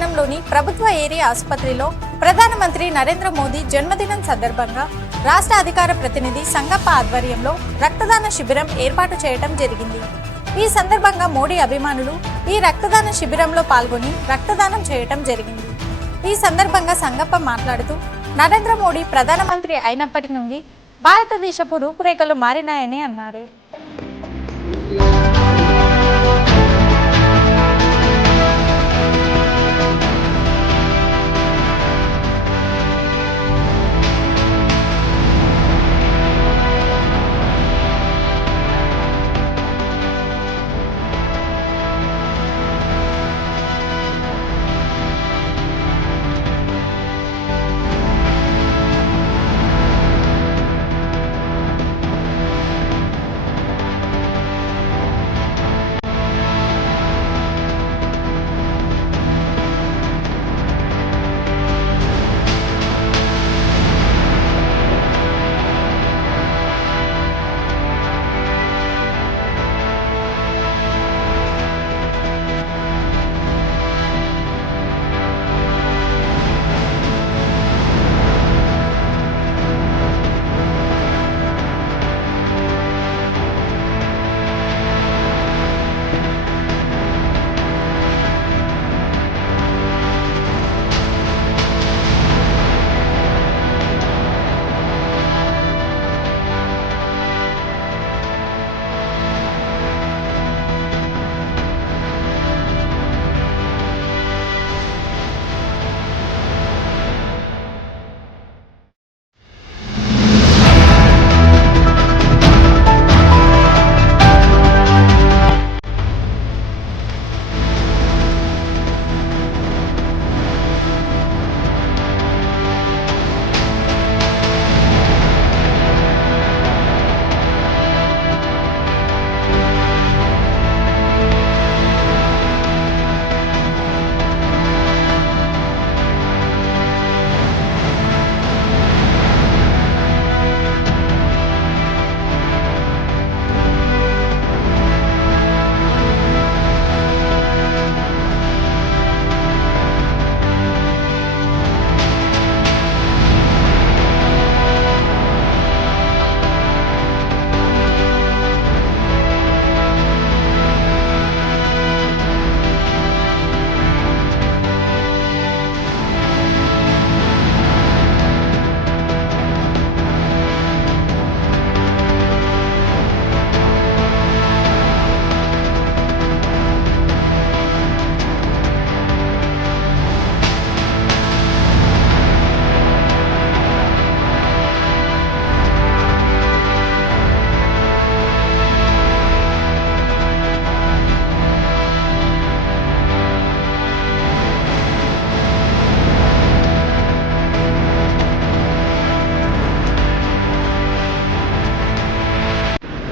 పట్టణంలోని ప్రభుత్వ ఏరియా ఆసుపత్రిలో ప్రధానమంత్రి నరేంద్ర మోదీ జన్మదినం సందర్భంగా రాష్ట్ర అధికార ప్రతినిధి సంగప్ప ఆధ్వర్యంలో రక్తదాన శిబిరం ఏర్పాటు చేయడం జరిగింది. ఈ సందర్భంగా మోడీ అభిమానులు ఈ రక్తదాన శిబిరంలో పాల్గొని రక్తదానం చేయడం జరిగింది. ఈ సందర్భంగా సంగప్ప మాట్లాడుతూ నరేంద్ర మోడీ ప్రధానమంత్రి అయినప్పటి నుండి భారతదేశపు రూపురేఖలు మారినాయని అన్నారు.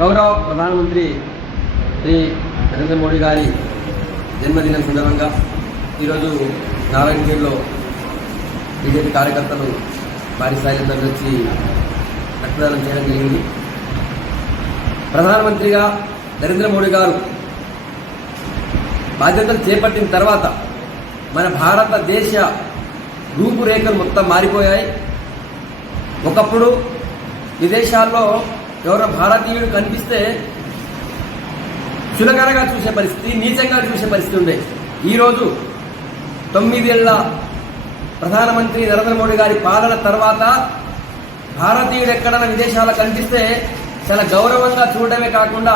గౌరవ ప్రధానమంత్రి శ్రీ నరేంద్ర మోడీ గారి జన్మదినం సందర్భంగా ఈరోజు నారాయణగిరిలో బీజేపీ కార్యకర్తలు భారీ స్థాయిలో తరలించి రక్తదానం చేయడం జరిగింది. ప్రధానమంత్రిగా నరేంద్ర మోడీ గారు బాధ్యతలు చేపట్టిన తర్వాత మన భారతదేశ రూపురేఖలు మొత్తం మారిపోయాయి. ఒకప్పుడు విదేశాల్లో ఎవరో భారతీయుడు కనిపిస్తే చులకనగా చూసే పరిస్థితి, నీచంగా చూసే పరిస్థితి ఉండేది. ఈరోజు 9 ఏళ్ల ప్రధానమంత్రి నరేంద్ర మోడీ గారి పాలన తర్వాత భారతీయుడు ఎక్కడైనా విదేశాల్లో కనిపిస్తే చాలా గౌరవంగా చూడడమే కాకుండా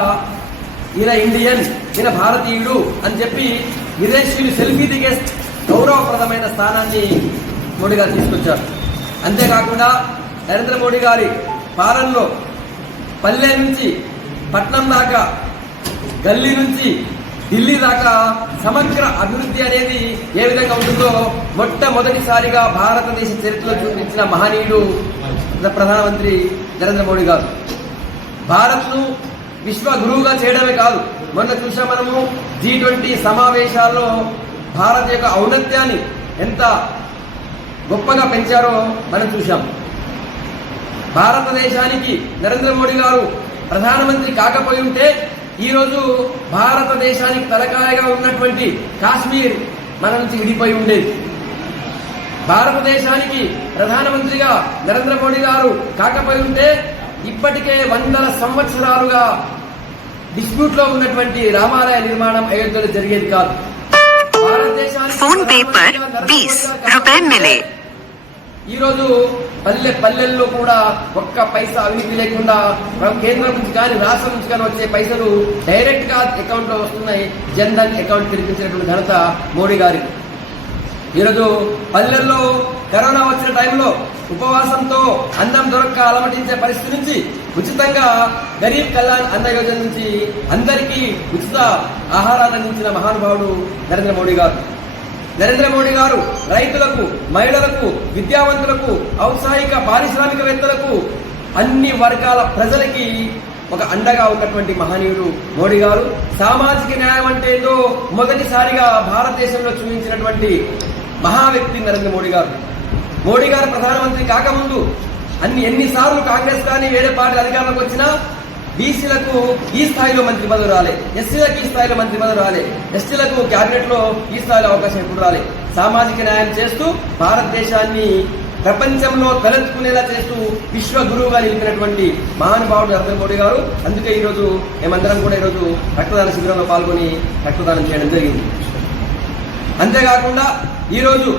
ఈయన ఇండియన్, ఈయన భారతీయుడు అని చెప్పి విదేశీయులు సెల్ఫీ దిగే గౌరవప్రదమైన స్థానాన్ని మోడీ గారు తీసుకొచ్చారు. అంతేకాకుండా నరేంద్ర మోడీ గారి పాలనలో పల్లె నుంచి పట్నం దాకా, గల్లీ నుంచి ఢిల్లీ దాకా సమగ్ర అభివృద్ధి అనేది ఏ విధంగా ఉంటుందో మొట్టమొదటిసారిగా భారతదేశ చరిత్రలో చూపించిన మహనీయుడు ప్రధానమంత్రి నరేంద్ర మోడీ గారు. భారత్ను విశ్వ గురువుగా చేయడమే కాదు, మొన్న చూసాం మనము G20 సమావేశాల్లో భారత్ యొక్క ఔన్నత్యాన్ని ఎంత గొప్పగా పెంచారో మనం చూశాం. భారతదేశానికి నరేంద్ర మోడీ గారు ప్రధానమంత్రి కాకపోయి ఉంటే ఈరోజు భారతదేశానికి తలకాయగా ఉన్నటువంటి కాశ్మీర్ మన నుంచి విడిపోయి ఉండేది. భారతదేశానికి ప్రధానమంత్రిగా నరేంద్ర మోడీ గారు కాకపోయి ఉంటే ఇప్పటికే వందల సంవత్సరాలుగా డిస్ప్యూట్ లో ఉన్నటువంటి రామాలయ నిర్మాణం అయోధ్యలో జరిగేది కాదు. ఈ రోజు పల్లెల్లో కూడా ఒక్క పైసా అవినీతి లేకుండా కేంద్రం నుంచి కానీ రాష్ట్రం నుంచి కానీ వచ్చే పైసలు డైరెక్ట్ గా అకౌంట్ లో వస్తున్నాయి. జన్ ధన్ అకౌంట్ తెరిపించినటువంటి ఘనత మోడీ గారికి. ఈరోజు పల్లెల్లో కరోనా వచ్చిన టైంలో ఉపవాసంతో అన్నం దొరక్క అలమటించే పరిస్థితి నుంచి ఉచితంగా గరీబ్ కళ్యాణ్ అన్న యోజన నుంచి అందరికీ ఉచిత ఆహారాన్ని అందించిన మహానుభావుడు నరేంద్ర మోడీ గారు. నరేంద్ర మోడీ గారు రైతులకు, మహిళలకు, విద్యావంతులకు, ఔత్సాహిక పారిశ్రామికవేత్తలకు, అన్ని వర్గాల ప్రజలకి ఒక అండగా ఉన్నటువంటి మహనీయుడు మోడీ గారు. సామాజిక న్యాయం అంటే ఏదో మొదటిసారిగా భారతదేశంలో చూపించినటువంటి మహా వ్యక్తి నరేంద్ర మోడీ గారు. మోడీ గారు ప్రధానమంత్రి కాకముందు ఎన్నిసార్లు కాంగ్రెస్ కానీ వేరే పార్టీ అధికారంలోకి వచ్చినా బీసీలకు ఈ స్థాయిలో మంత్రి పదవి రాలే, ఎస్సీలకు ఈ స్థాయిలో మంత్రి పదవి రాలే, ఎస్టీలకు క్యాబినెట్ లో ఈ స్థాయిలో అవకాశం ఎప్పుడు రాలే. సామాజిక న్యాయం చేస్తూ భారతదేశాన్ని ప్రపంచంలో తలెత్తుకునేలా చేస్తూ విశ్వ గురువుగా నిలిపినటువంటి మహానుభావుడు నరేంద్ర మోడీ గారు. అందుకే ఈరోజు మేమందరం కూడా ఈరోజు రక్తదాన శిబిరంలో పాల్గొని రక్తదానం చేయడం జరిగింది. అంతేకాకుండా ఈరోజు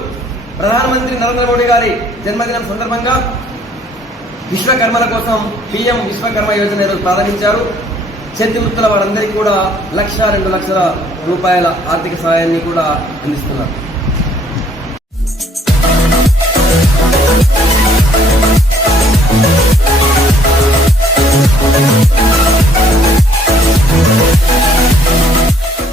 ప్రధానమంత్రి నరేంద్ర మోడీ గారి జన్మదినం సందర్భంగా విశ్వకర్మల కోసం PM విశ్వకర్మ యోజన ఈరోజు ప్రారంభించారు. చేతి వృత్తుల వారందరికీ కూడా 1,00,000, 2 లక్షల రూపాయల ఆర్థిక సహాయాన్ని కూడా అందిస్తున్నారు.